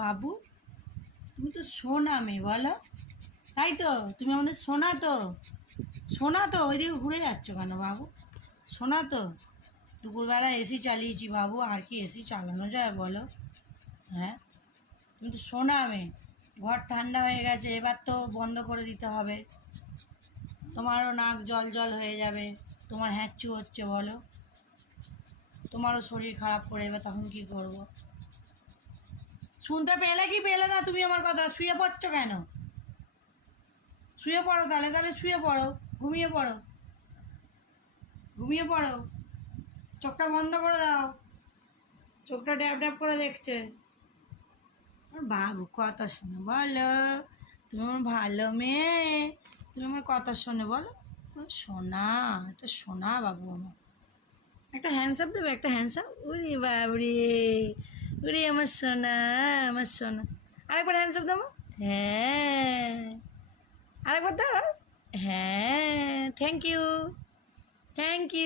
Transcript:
বাবু, তুমি তো সোনা মেয়ে বলো, তাই তো? তুমি আমাদের সোনা তো, সোনা তো। ওইদিকে ঘুরে যাচ্ছ কেন বাবু? সোনা তো। দুপুরবেলা এসি চালিয়েছি বাবু, আর কি এসি চালানো যায় বলো? হ্যাঁ, তুমি তো সোনা মেয়ে। ঘর ঠান্ডা হয়ে গেছে, এবার তো বন্ধ করে দিতে হবে। তোমারও নাক জল জল হয়ে যাবে, তোমার হ্যাঁচু হচ্ছে বলো, তোমারও শরীর খারাপ করে এবার তখন কি করব? শুনতে পেলে কি পেলে না তুমি আমার কথা? শুয়ে পড়ছো কেন? শুয়ে পড়ো তাহলে, শুয়ে পড়ো, ঘুমিয়ে পড়ো, ঘুমিয়ে পড়ো, চোখটা বন্ধ করে দাও। চোখটা ড্যাব ড্যাব করে দেখছে। আর বাবু কথা শোনো বলো, তুমি আমার ভালো মেয়ে, তুমি আমার কথা শোনে বলো। তুমি সোনা, একটা সোনা বাবু আমার। একটা হ্যান্ডসাপ দেবে, একটা হ্যান্ডসাপ। উরি বাবরে, উরি আমার সোনা, আমার সোনা। আরেকবার হ্যান্ডসাপ দেবো। হ্যাঁ, আরেকবার দাও। হ্যাঁ, থ্যাংক ইউ, থ্যাংক ইউ।